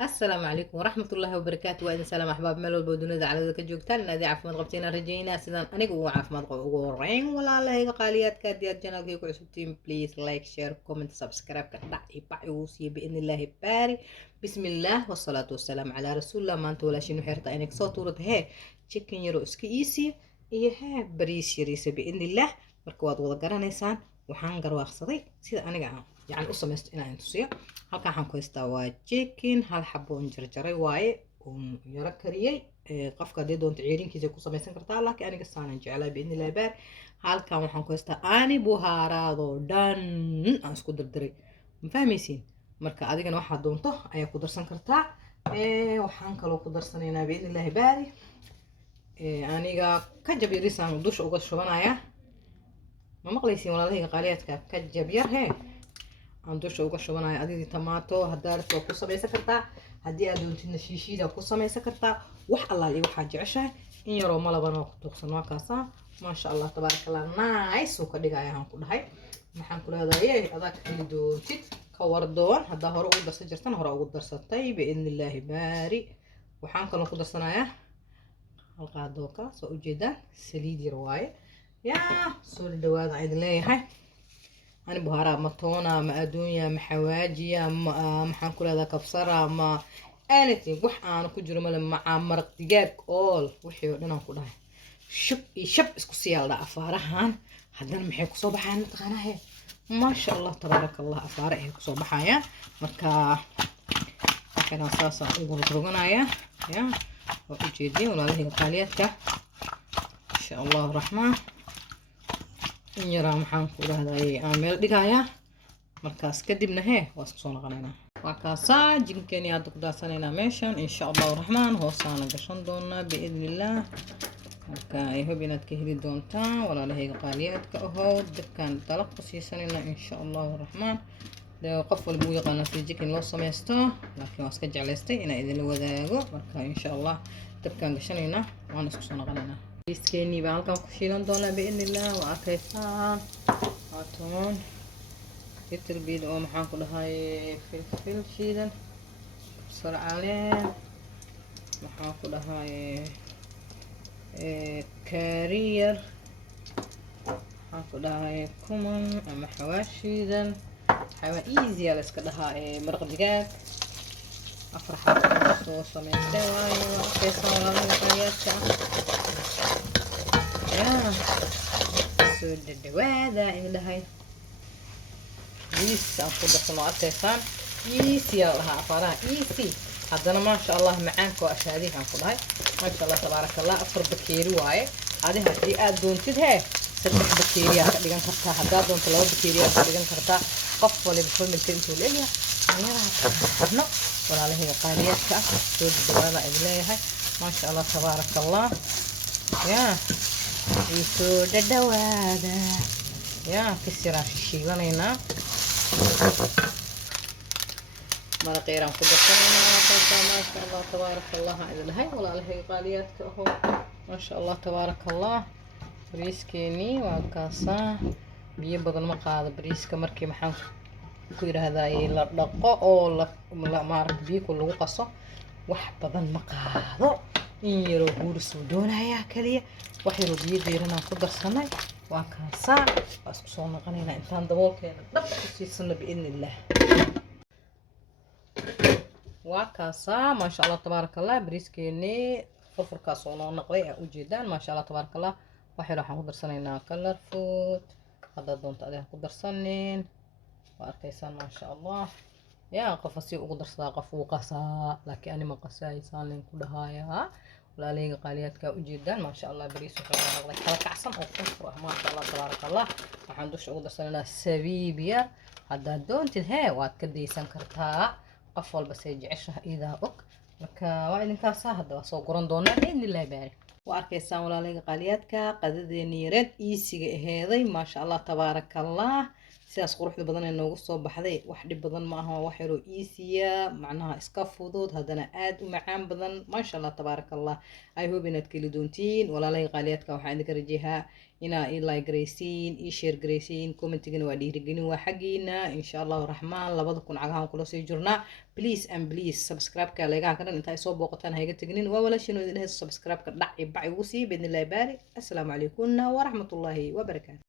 السلام عليكم ورحمة الله وبركاته وإذن سلام أحباب ملول بودونida calada ka joogtaan inaad caafimaad qabteen aan rajaynaa sidaan aniga ugu caafimaad qabo ugu horeyn walaalahayga qaaliyaadka haddii aad janaalkay ku cusubtiin please like share comment subscribe ka dhac iyo bac igu siiya biidni illaahi baari bismillaah wasalaatu wasalaamu calaa rasuulillah maanta walaashin waxay rabtaa inay kasoo tuurata hee chicken yaroo iska iisiya iyo hee bariis yariisa biidni illaah marka waad wada garanaysaan waxaan garwaaqsaday sida aniga aan يعني u samaysto inaan tusiyo halkan waxaan ku haystaa waa chicken hal xabo on jarjaray waaye oon yara kariyay qofka hadii doonto ceerinkiisa ku samaysan kartaa laakiin aniga saanan jeclaa biidni illaahi baar halkan waxaan ku haystaa ani buhaaraado dhan aan isku dardaray ma fahmaysiin marka adigana waxaad doonto ayaa ku darsan kartaa waxaan kaloo ku darsanaynaa biidni illaahi baari aniga ka jab yarisaan dusha uga shubanayaa ma maqlaysiin walaalahayga qaaliyaadka ka jab yar hee aan dusha uga shubanayo adidii tamaato haddaad rabto ku samaysan kartaa haddii aad doontidna shiishiida ku samaysan kartaa wax allaal iyo waxaad jeceshahay in yaroo malabana ku tuuqsan waa kaasaa maasha allah tabaaraka allah nice uu ka dhigaya aan ku dhahay maxaan ku leedahay adaa ka heli doontid ka wardoon haddaa hore ugu darsan jirtan hore ugu darsatay biidni illaahi baari waxaan kaloo ku darsanayaa hal qaadoo ka soo ujeedaan saliid yar waaye yaa soo dhawaada idin leeyahay أنا بهارات مطونة ما أدونيا ما حواجيا ما حنقول هذا كبصرة ما anything وح أنا كجرو ملا مع مرق دجاج all وحي أنا نقول هاي شب اسكو سيال أفارهان هذا محيك صباحا تغنى هي ما شاء الله تبارك الله أفاره هيك صباحا يا مركا كان أساسا يقول تروقنا يا وجدي ولا هي قاليتك إن شاء الله الرحمن in yaraa maxaan ku dhahday aan meel dhigayaa markaas kadibna hee waa isku soo noqonaynaa waa kaasaa jinkeeni hadda ku daasanaynaa meeshan insha allahu raxmaan hoosaana gashan doonaa biidni illaah marka ay hub inaad ka heli doontaan walaalahayga qaaliyaadka ahow dabkaan dalaq ku siisanaynaa insha allahu raxmaan dee qof walba u yaqaana si jikin loo samaysto laakiin waa iska jeclaystay inaan idinla wadaago marka insha allah dabkaan gashanaynaa waana isku soo noqonaynaa بيسكيني بعلقة كشيلان دولا بإذن الله وأكيسان هاتون كتر بيد أو محان كل هاي فلفل شيلان بسرعة عليه محان كل هاي كارير محان كل هاي كومن أما حواشيدن حوا إيزي على سكدها مرق دجاج أفرح صوص من سواي وأكيسان ولا حاجات sudah dewada ini dah hai bisa aku dah semua atesan isi Allah afarah isi haddana maasha allah macaanka waa ashaadihi aan ku dhahay maasha allah tabaaraka allah afar bakeeri waaye adi haddii aad doontid hee saddex bakeeriyaa ka dhigan kartaa haddaad doonto laba bakeeriyaa ka dhigan kartaa qof waliba familka intuu leeyahay ayadaha walaalahayga qaaliyaadka ah soo dhawaada idin leeyahay maasha allah tabaaraka allah yaa isu dhadhawaada yaa kasiraan shiilanaynaa maraqeyraan ku darsanaynaa kaasaa maasha allah tabaaraka allah idin lahay walaalahayga qaaliyaadka aho maasha allah tabaaraka allah bariiskeenii waa kaasaa biyo badan ma qaado bariiska markii maxaan ku yidhaahdaye la dhaqo oo maaragta biyo ku lagu qaso wax badan ma qaado in yaroo huurisuu doonayaa kaliya wax yaroo biyo diiranaan ku darsanay waa kaasaa waa isku soo noqonaynaa intaan daboolkeena dhab ku siisano biidni illaah waa kaasaa maasha allah tabaaraka allah bariiskeenii furfurkaas oo noo noqday aa ujeedaan maasha allah tabaaraka allah wax yar waxaan ku darsanaynaa color food haddaad doonto adiga ku darsanin waa arkaysaan maasha allah yaa qof si ugu darsadaa qof uu qasaa laakiin ani ma qasaysaan leen ku dhahayaa walaalahayga qaaliyaadka ujeedaan maasha allah bariis wuxuu noqday kala kacsan oo furfur ah maasha allah tabaaraka allah waxaan dusha ugu darsanaynaa sabiib yar haddaad doontid hee waad ka daysan kartaa qof walba say jeceshaha iidaa og marka waa idinkaasaa hadda waa soo guran doonaa biidni illaahi baari waa arkaysaan walaalahayga qaaliyaadka qadadeeni yareed iisiga aheeday maasha allah tabaaraka allah sidaas quruxda badan ee noogu soo baxday wax dhib badan ma aha, waa wax yaroo easya macnaha iska fudud haddana aad u macaan badan maasha allah tabaaraka allah. I hope inaad ka heli doontiin walaalahay qaaliyaadka. Waxaan idinka rajeehaa inaa ii like garaysiin ii share garaysiin, commentigana waa dhiirigelin waa xaggiina insha allahu raxmaan. 2000 cagahan kula sii jirnaa. Please and please subscribe-ka leegaha ka dhan inta ay soo booqataan hayga teginin. waa walaashin oo idin hayso subscribe-ka dhac iyo bac ugu sii bidnillahi baari. assalaamu calaykum waraxmatullaahi wabarakaatu.